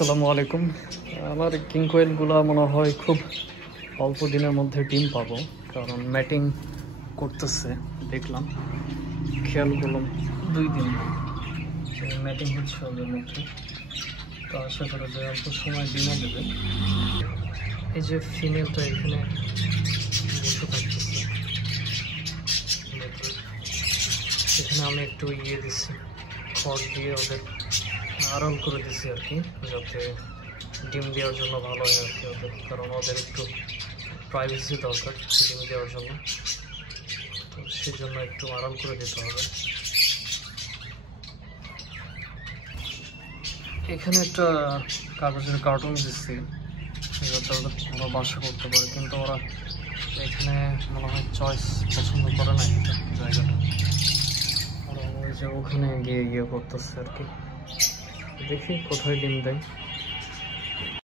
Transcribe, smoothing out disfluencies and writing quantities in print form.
আসসালামু আলাইকুম। আমার কিং কোয়েলগুলো মনে হয় খুব অল্প দিনের মধ্যে ডিম পাবো, কারণ ম্যাটিং করতেছে দেখলাম, খেয়াল করলাম 2 দিন ম্যাটিং হচ্ছে ওদের মধ্যে। তো আশা করা যায় অল্প সময় ডিমও দেবে। এই যে ফিমেলটা এখানে বসে থাকতেছে, এখানে আমি একটু দিচ্ছি, খড় দিয়ে ওদের আরাম করে দিচ্ছি আর কি, যাতে ডিম দেওয়ার জন্য ভালো হয় আর কি ওদের, কারণ ওদের একটু প্রাইভেসি দরকার ডিম দেওয়ার জন্য, তো সেই জন্য একটু আরাম করে দিতে হবে। এখানে একটা কাগজের কার্টুন দিচ্ছি যাতে ওদের ওরা বাসা করতে পারে, কিন্তু ওরা এখানে মনে হয় চয়েস পছন্দ করে না এটা জায়গাটা, ওরা ওই যে ওখানে গিয়ে করতেছে আর কি। দেখি কোথায় ডিম দেয়।